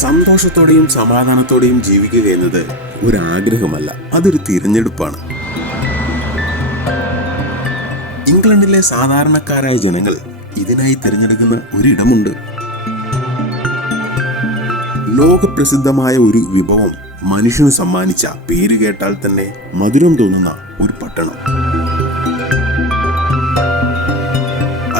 സന്തോഷത്തോടെയും സമാധാനത്തോടെയും ജീവിക്കുക എന്നത് ഒരു ആഗ്രഹമല്ല, അതൊരു തിരഞ്ഞെടുപ്പാണ്. ഇംഗ്ലണ്ടിലെ സാധാരണക്കാരായ ജനങ്ങൾ ഇതിനായി തിരഞ്ഞെടുക്കുന്ന ഒരിടമുണ്ട്. ലോകപ്രസിദ്ധമായ ഒരു വിഭവം മനുഷ്യന് സമ്മാനിച്ച, പേര് കേട്ടാൽ തന്നെ മധുരം തോന്നുന്ന ഒരു പട്ടണം.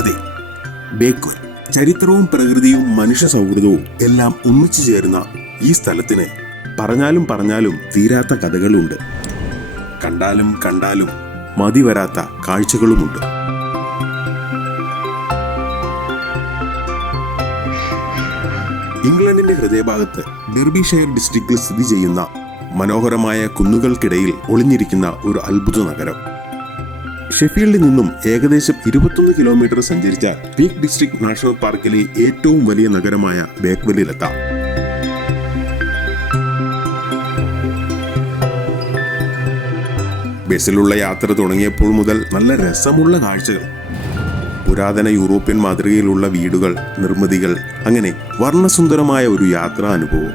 അതെ, ബേക്വൽ. ചരിത്രവും പ്രകൃതിയും മനുഷ്യ സൗഹൃദവും എല്ലാം ഒന്നിച്ചു ചേരുന്ന ഈ സ്ഥലത്തിന് പറഞ്ഞാലും തീരാത്ത കഥകളുണ്ട്. കണ്ടാലും മതി വരാത്ത കാഴ്ചകളുമുണ്ട്. ഇംഗ്ലണ്ടിന്റെ ഹൃദയഭാഗത്ത് ഡെർബിഷയർ ഡിസ്ട്രിക്റ്റിൽ സ്ഥിതി ചെയ്യുന്ന മനോഹരമായ കുന്നുകൾക്കിടയിൽ ഒളിഞ്ഞിരിക്കുന്ന ഒരു അത്ഭുത നഗരം. ഷെഫീൽഡിൽ നിന്നും ഏകദേശം 21 കിലോമീറ്റർ സഞ്ചരിച്ച പീക്ക് ഡിസ്ട്രിക്ട് നാഷണൽ പാർക്കിലെ ഏറ്റവും വലിയ നഗരമായ ബേക്വലിലെത്താം. ബസ്സിലുള്ള യാത്ര തുടങ്ങിയപ്പോൾ മുതൽ നല്ല രസമുള്ള കാഴ്ചകൾ, പുരാതന യൂറോപ്യൻ മാതൃകയിലുള്ള വീടുകൾ, നിർമ്മിതികൾ, അങ്ങനെ വർണ്ണസുന്ദരമായ ഒരു യാത്രാ അനുഭവം.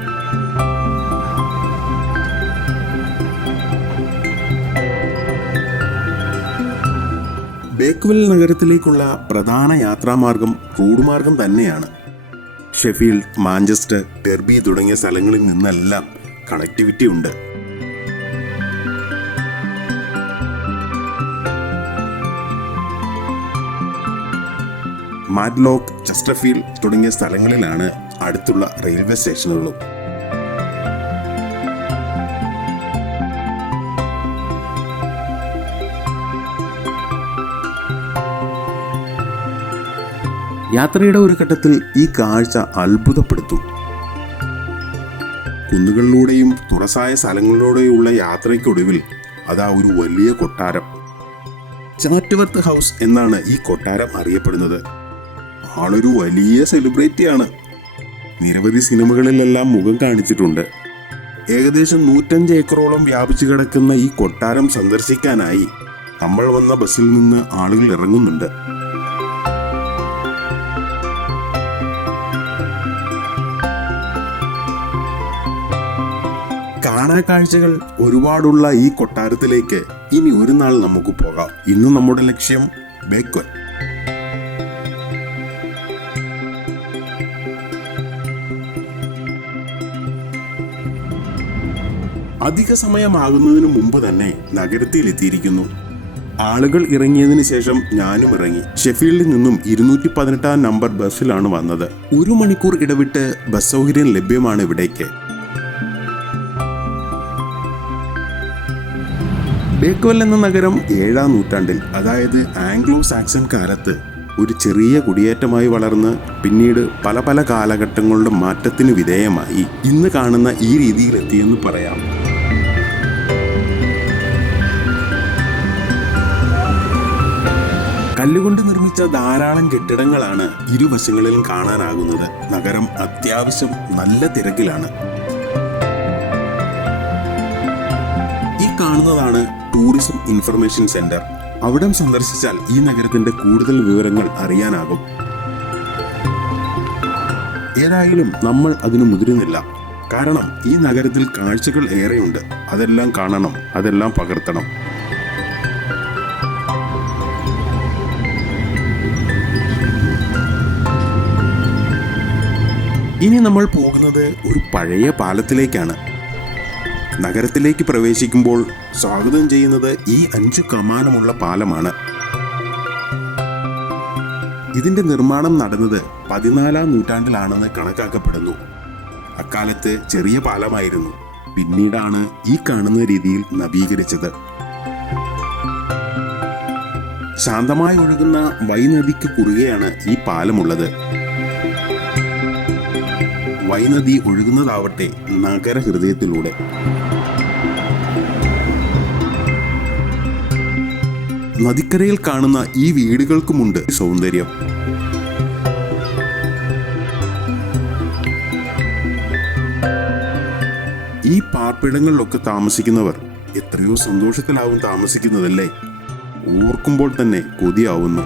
ബേക്വൽ നഗരത്തിലേക്കുള്ള പ്രധാന യാത്രാമാർഗം റോഡ് മാർഗം തന്നെയാണ്. ഷെഫീൽഡ്, മാഞ്ചസ്റ്റർ, ഡെർബി തുടങ്ങിയ സ്ഥലങ്ങളിൽ നിന്നെല്ലാം കണക്ടിവിറ്റി ഉണ്ട്. മാഡ്ലോക്ക്, ചെസ്റ്റർഫീൽഡ് തുടങ്ങിയ സ്ഥലങ്ങളിലാണ് അടുത്തുള്ള റെയിൽവേ സ്റ്റേഷനുകളും. യാത്രയുടെ ഒരു ഘട്ടത്തിൽ ഈ കാഴ്ച അത്ഭുതപ്പെടുത്തും. കുന്നുകളിലൂടെയും തുറസായ സ്ഥലങ്ങളിലൂടെയുള്ള യാത്രയ്ക്കൊടുവിൽ അതാ ഒരു വലിയ കൊട്ടാരം. ചാറ്റ്വർത്ത് ഹൗസ് എന്നാണ് ഈ കൊട്ടാരം അറിയപ്പെടുന്നത്. ആളൊരു വലിയ സെലിബ്രിറ്റിയാണ്. നിരവധി സിനിമകളിലെല്ലാം മുഖം കാണിച്ചിട്ടുണ്ട്. ഏകദേശം 105 ഏക്കറോളം വ്യാപിച്ചു കിടക്കുന്ന ഈ കൊട്ടാരം സന്ദർശിക്കാനായി നമ്മൾ വന്ന ബസ്സിൽ നിന്ന് ആളുകൾ ഇറങ്ങുന്നുണ്ട്. കാണാക്കാഴ്ചകൾ ഒരുപാടുള്ള ഈ കൊട്ടാരത്തിലേക്ക് ഇനി ഒരു നാൾ നമുക്ക് പോകാം. ഇന്ന് നമ്മുടെ ലക്ഷ്യം ബേക്വൽ. അധിക സമയമാകുന്നതിന് മുമ്പ് തന്നെ നഗരത്തിൽ എത്തിയിരിക്കുന്നു. ആളുകൾ ഇറങ്ങിയതിനു ശേഷം ഞാനും ഇറങ്ങി. ഷെഫീൽഡിൽ നിന്നും 218 നമ്പർ ബസ്സിലാണ് വന്നത്. 1 മണിക്കൂർ ഇടവിട്ട് ബസ് സൗകര്യം ലഭ്യമാണ് ഇവിടേക്ക്. ബേക്വൽ എന്ന നഗരം 7-ാം നൂറ്റാണ്ടിൽ, അതായത് ആംഗ്ലോ സാക്സൺ കാലത്ത് ഒരു ചെറിയ കുടിയേറ്റമായി വളർന്ന് പിന്നീട് പല കാലഘട്ടങ്ങളുടെ മാറ്റത്തിന് വിധേയമായി ഇന്ന് കാണുന്ന ഈ രീതിയിലെത്തിയെന്ന് പറയാം. കല്ലുകൊണ്ട് നിർമ്മിച്ച ധാരാളം കെട്ടിടങ്ങളാണ് ഇരുവശങ്ങളിലും കാണാനാകുന്നത്. നഗരം അത്യാവശ്യം നല്ല തിരക്കിലാണ്. ഈ കാണുന്നതാണ് ടൂറിസം ഇൻഫർമേഷൻ സെന്റർ. അവിടം സന്ദർശിച്ചാൽ ഈ നഗരത്തിന്റെ കൂടുതൽ വിവരങ്ങൾ അറിയാനാകും. ഏതായാലും നമ്മൾ അതിന് മുതിരുന്നില്ല. കാരണം ഈ നഗരത്തിൽ കാഴ്ചകൾ ഏറെയുണ്ട്. അതെല്ലാം കാണണം, അതെല്ലാം പകർത്തണം. ഇനി നമ്മൾ പോകുന്നത് ഒരു പഴയ പാലത്തിലേക്കാണ്. നഗരത്തിലേക്ക് പ്രവേശിക്കുമ്പോൾ സ്വാഗതം ചെയ്യുന്നത് ഈ 5 കമാനമുള്ള പാലമാണ്. ഇതിന്റെ നിർമ്മാണം നടന്നത് 14-ാം നൂറ്റാണ്ടിലാണെന്ന് കണക്കാക്കപ്പെടുന്നു. അക്കാലത്ത് ചെറിയ പാലമായിരുന്നു. പിന്നീടാണ് ഈ കാണുന്ന രീതിയിൽ നവീകരിച്ചത്. ശാന്തമായി ഒഴുകുന്ന വൈനദിക്ക് കുറുകെയാണ് ഈ പാലമുള്ളത്. വൈനദി ഒഴുകുന്നതാവട്ടെ നഗരഹൃദയത്തിലൂടെ. നദിക്കരയിൽ കാണുന്ന ഈ വീടുകൾക്കുമുണ്ട് സൗന്ദര്യം. ഈ പാർപ്പിടങ്ങളിലൊക്കെ താമസിക്കുന്നവർ എത്രയോ സന്തോഷത്തിലാവും താമസിക്കുന്നതല്ലേ. ഓർക്കുമ്പോൾ തന്നെ കൊതിയാവുന്നു.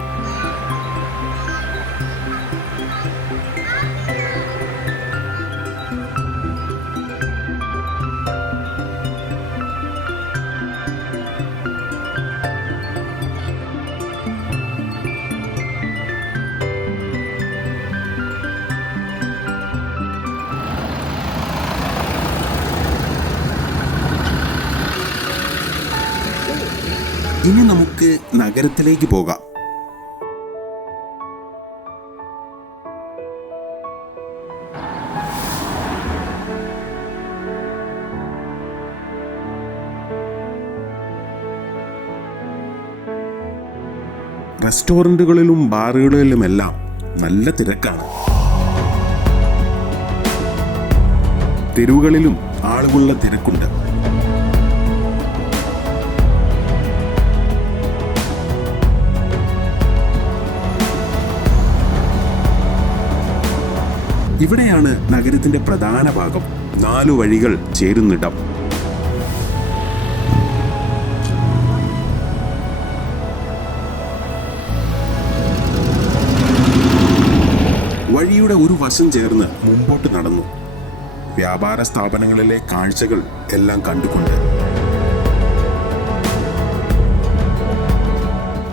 ഇനി നമുക്ക് നഗരത്തിലേക്ക് പോകാം. റെസ്റ്റോറൻറ്റുകളിലും ബാറുകളിലുമെല്ലാം നല്ല തിരക്കാണ്. തെരുവുകളിലും ആളുകളുടെ തിരക്കുണ്ട്. ഇവിടെയാണ് നഗരത്തിന്റെ പ്രധാന ഭാഗം, 4 വഴികൾ ചേരുന്നിടം. വഴിയുടെ ഒരു വശം ചേർന്ന് മുമ്പോട്ട് നടന്നു. വ്യാപാര സ്ഥാപനങ്ങളിലെ കാഴ്ചകൾ എല്ലാം കണ്ടുകൊണ്ട്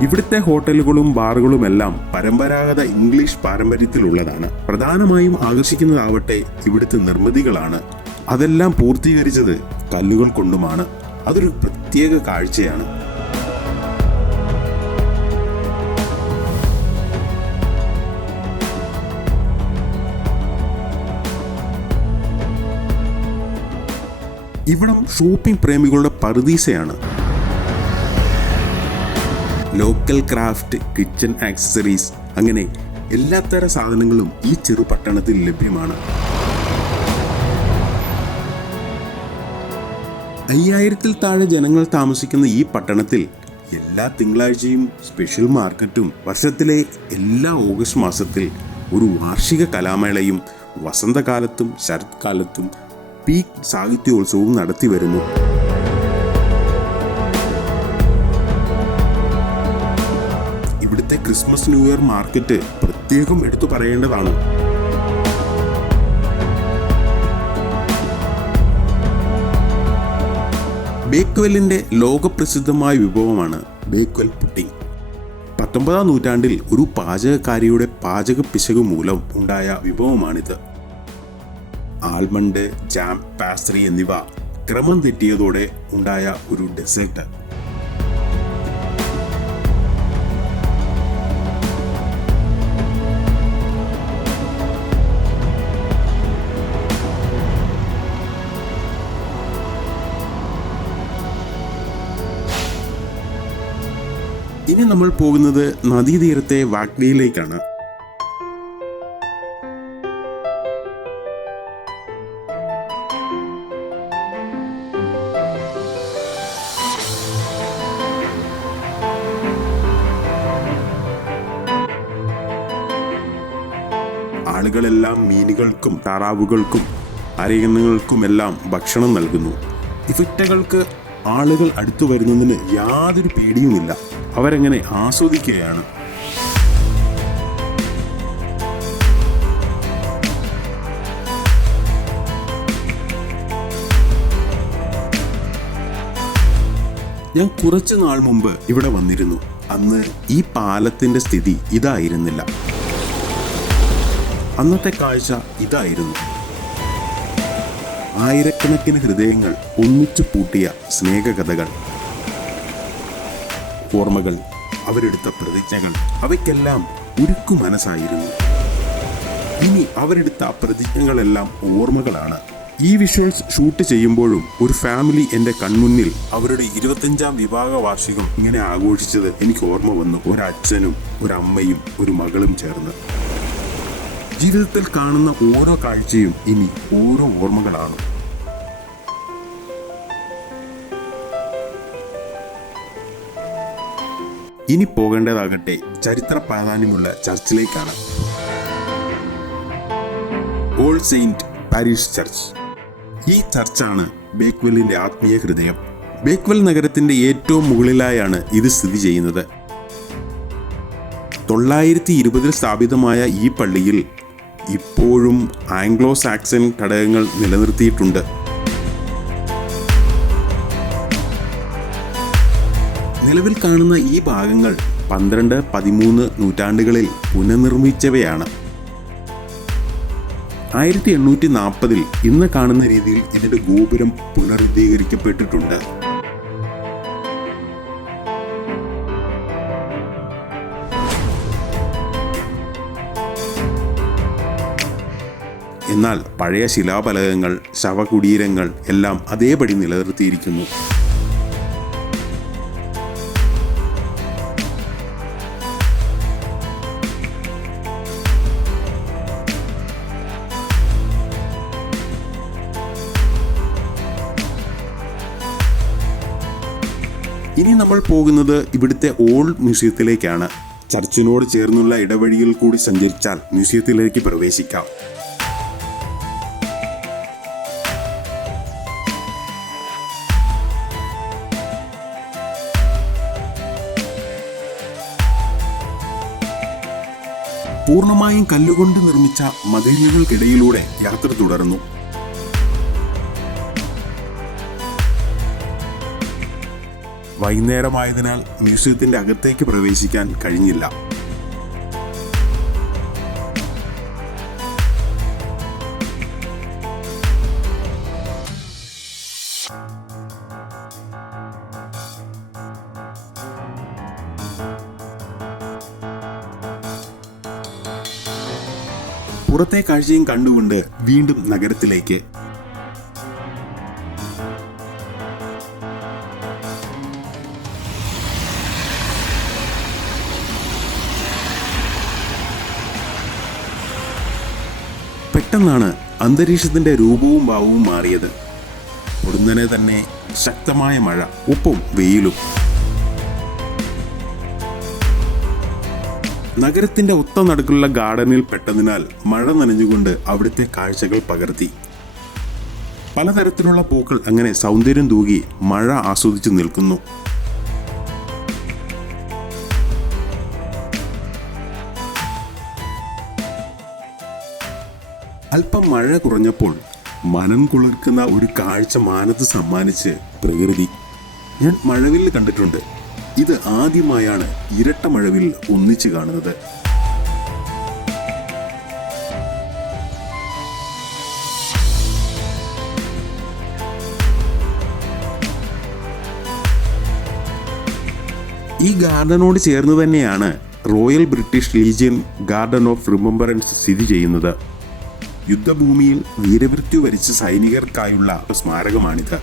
ഇവിടുത്തെ ഹോട്ടലുകളും ബാറുകളുമെല്ലാം പരമ്പരാഗത ഇംഗ്ലീഷ് പാരമ്പര്യത്തിലുള്ളതാണ്. പ്രധാനമായും ആകർഷിക്കുന്നതാവട്ടെ ഇവിടുത്തെ നിർമ്മിതികളാണ്. അതെല്ലാം പൂർത്തീകരിച്ചത് കല്ലുകൾ കൊണ്ടുമാണ്. അതൊരു പ്രത്യേക കാഴ്ചയാണ്. ഇവിടം ഷോപ്പിംഗ് പ്രേമികളുടെ പറുദീസയാണ്. ലോക്കൽ ക്രാഫ്റ്റ്, കിച്ചൺ ആക്സസറീസ്, അങ്ങനെ എല്ലാത്തര സാധനങ്ങളും ഈ ചെറു പട്ടണത്തിൽ ലഭ്യമാണ്. 5000-ൽ താഴെ ജനങ്ങൾ താമസിക്കുന്ന ഈ പട്ടണത്തിൽ എല്ലാ തിങ്കളാഴ്ചയും സ്പെഷ്യൽ മാർക്കറ്റും, വർഷത്തിലെ എല്ലാ ഓഗസ്റ്റ് മാസത്തിൽ ഒരു വാർഷിക കലാമേളയും, വസന്തകാലത്തും ശരത്കാലത്തും പീക്ക് സാഹിത്യോത്സവവും നടത്തി വരുന്നു. ഇവിടുത്തെ ക്രിസ്മസ് ന്യൂ ഇയർ മാർക്കറ്റ് പ്രത്യേകം എടുത്തു പറയേണ്ടതാണ്. ബേക്ക്വെല്ലിന്റെ ലോകപ്രസിദ്ധമായ വിഭവമാണ് ബേക്ക്വെൽ പുഡിംഗ്. 19-ാം നൂറ്റാണ്ടിൽ ഒരു പാചകക്കാരിയുടെ പാചക പിശക് മൂലം ഉണ്ടായ വിഭവമാണിത്. ആൽമണ്ട്, ജാം, പാസ്ട്രി എന്നിവ ക്രമം തെറ്റിയതോടെ ഉണ്ടായ ഒരു ഡെസേർട്ട്. ഇനി നമ്മൾ പോകുന്നത് നദീതീരത്തെ വാഗ്ഡിയിലേക്കാണ്. ആളുകളെല്ലാം മീനുകൾക്കും താറാവുകൾക്കും അരയന്നങ്ങൾക്കുമെല്ലാം ഭക്ഷണം നൽകുന്നു. ഇഫക്റ്റുകൾക്ക് ആളുകൾ അടുത്തു വരുന്നതിന് യാതൊരു പേടിയുമില്ല. അവരങ്ങനെ ആസ്വദിക്കുകയാണ്. ഞാൻ കുറച്ചു നാൾ മുമ്പ് ഇവിടെ വന്നിരുന്നു. അന്ന് ഈ പാലത്തിന്റെ സ്ഥിതി ഇതായിരുന്നില്ല. അന്നത്തെ കാഴ്ച ഇതായിരുന്നു. ആയിരക്കണക്കിന് ഹൃദയങ്ങൾ ഒന്നിച്ചു പൂട്ടിയ സ്നേഹകഥകൾ, ഓർമ്മകൾ, അവരെടുത്ത പ്രതിജ്ഞകൾ, അവയ്ക്കെല്ലാം ഉരുക്കു മനസ്സായിരുന്നു. ഇനി അവരെടുത്ത പ്രതിജ്ഞകളെല്ലാം ഓർമ്മകളാണ്. ഈ വിഷ്വൽസ് ഷൂട്ട് ചെയ്യുമ്പോഴും ഒരു ഫാമിലി എൻ്റെ കൺമുന്നിൽ അവരുടെ 25-ാം വിവാഹ വാർഷികം ഇങ്ങനെ ആഘോഷിച്ചത് എനിക്ക് ഓർമ്മ വന്നു. ഒരച്ഛനും ഒരമ്മയും ഒരു മകളും ചേർന്ന്. ജീവിതത്തിൽ കാണുന്ന ഓരോ കാഴ്ചയും ഇനി ഓരോ ഓർമ്മകളാണ്. ഇനി പോകേണ്ടതാകട്ടെ ചരിത്ര പ്രാധാന്യമുള്ള ചർച്ചിലേക്കാണ്. All Saint Parish Church. ഈ ചർച്ചാണ് ബേക്ക്വെല്ലിന്റെ ആത്മീയ ഹൃദയം. ബേക്ക്വെൽ നഗരത്തിന്റെ ഏറ്റവും മുകളിലായാണ് ഇത് സ്ഥിതി ചെയ്യുന്നത്. 920-ൽ സ്ഥാപിതമായ ഈ പള്ളിയിൽ ഇപ്പോഴും ആംഗ്ലോ സാക്സൺ ഘടകങ്ങൾ നിലനിർത്തിയിട്ടുണ്ട്. നിലവിൽ കാണുന്ന ഈ ഭാഗങ്ങൾ 12-13 നൂറ്റാണ്ടുകളിൽ പുനർനിർമ്മിച്ചവയാണ്. 1840-ൽ ഇന്ന് കാണുന്ന രീതിയിൽ ഇതിന്റെ ഗോപുരം പുനരുദ്ധീകരിക്കപ്പെട്ടിട്ടുണ്ട്. എന്നാൽ പഴയ ശിലാഫലകങ്ങൾ, ശവകുടീരങ്ങൾ എല്ലാം അതേപടി നിലനിർത്തിയിരിക്കുന്നു. ഇനി നമ്മൾ പോകുന്നത് ഇവിടുത്തെ ഓൾഡ് മ്യൂസിയത്തിലേക്കാണ്. ചർച്ചിനോട് ചേർന്നുള്ള ഇടവഴിയിൽ കൂടി സഞ്ചരിച്ചാൽ മ്യൂസിയത്തിലേക്ക് പ്രവേശിക്കാം. പൂർണ്ണമായും കല്ലുകൊണ്ട് നിർമ്മിച്ച മതിലുകൾക്കിടയിലൂടെ യാത്ര തുടർന്നു. വൈകുന്നേരമായതിനാൽ മ്യൂസിയത്തിന്റെ അകത്തേക്ക് പ്രവേശിക്കാൻ കഴിഞ്ഞില്ല. പുറത്തെ കാഴ്ചയും കണ്ടുകൊണ്ട് വീണ്ടും നഗരത്തിലേക്ക്. പെട്ടെന്നാണ് അന്തരീക്ഷത്തിന്റെ രൂപവും ഭാവവും മാറിയത്. ഉടനെ തന്നെ ശക്തമായ മഴ, ഒപ്പം വെയിലും. നഗരത്തിന്റെ ഒത്ത നടുക്കുള്ള ഗാർഡനിൽ പെട്ടതിനാൽ മഴ നനഞ്ഞുകൊണ്ട് അവിടുത്തെ കാഴ്ചകൾ പകർത്തി. പലതരത്തിലുള്ള പൂക്കൾ അങ്ങനെ സൗന്ദര്യം തൂകി മഴ ആസ്വദിച്ചു നിൽക്കുന്നു. അല്പം മഴ കുറഞ്ഞപ്പോൾ മനം കുളിർക്കുന്ന ഒരു കാഴ്ച മാനത്ത് സമ്മാനിച്ച് പ്രകൃതി. ഞാൻ മഴവില്ല് കണ്ടിട്ടുണ്ട്. ഇത് ആദ്യമായാണ് ഇരട്ട മഴവില്ല് ഒന്നിച്ച് കാണുന്നത്. ഈ ഗാർഡനോട് ചേർന്ന് തന്നെയാണ് royal British legion garden of remembrance സ്ഥിതി ചെയ്യുന്നത്. യുദ്ധഭൂമിയിൽ വീരമൃത്യു വരിച്ച സൈനികർക്കായുള്ള സ്മാരകമാണിത്.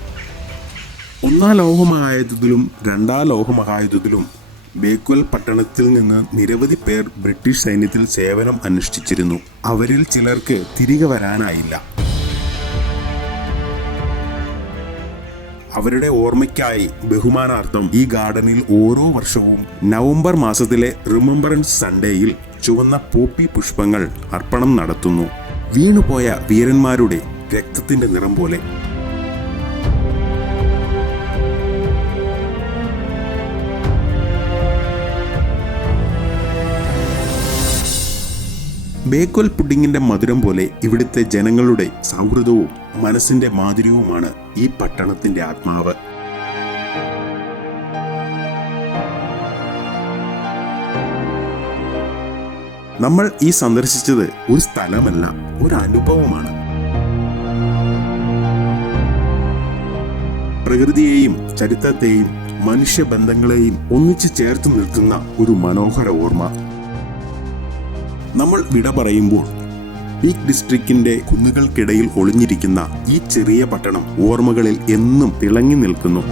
ഒന്നാം ലോകമഹായുദ്ധത്തിലും രണ്ടാം ലോകമഹായുദ്ധത്തിലും ബേക്വൽ പട്ടണത്തിൽ നിന്ന് നിരവധി പേർ ബ്രിട്ടീഷ് സൈന്യത്തിൽ സേവനം അനുഷ്ഠിച്ചിരുന്നു. അവരിൽ ചിലർക്ക് തിരികെ വരാനായില്ല. അവരുടെ ഓർമ്മയ്ക്കായി ബഹുമാനാർത്ഥം ഈ ഗാർഡനിൽ ഓരോ വർഷവും നവംബർ മാസത്തിലെ റിമംബറൻസ് സൺഡേയിൽ ചുവന്ന പോപ്പി പുഷ്പങ്ങൾ അർപ്പണം നടത്തുന്നു. വീണുപോയ വീരന്മാരുടെ രക്തത്തിന്റെ നിറം പോലെ. ബേക്വൽ പുഡിങ്ങിന്റെ മധുരം പോലെ ഇവിടുത്തെ ജനങ്ങളുടെ സൗഹൃദവും മനസ്സിന്റെ മാധുര്യവുമാണ് ഈ പട്ടണത്തിന്റെ ആത്മാവ്. നമ്മൾ ഈ സന്ദർശിച്ചത് ഒരു സ്ഥലമല്ല, ഒരു അനുഭവമാണ്. പ്രകൃതിയെയും ചരിത്രത്തെയും മനുഷ്യബന്ധങ്ങളെയും ഒന്നിച്ച് ചേർത്ത് നിർത്തുന്ന ഒരു മനോഹര ഓർമ്മ. നമ്മൾ വിട പറയുമ്പോൾ പീക്ക് ഡിസ്ട്രിക്റ്റിന്റെ കുന്നുകൾക്കിടയിൽ ഒളിഞ്ഞിരിക്കുന്ന ഈ ചെറിയ പട്ടണം ഓർമ്മകളിൽ എന്നും തിളങ്ങി നിൽക്കുന്നു.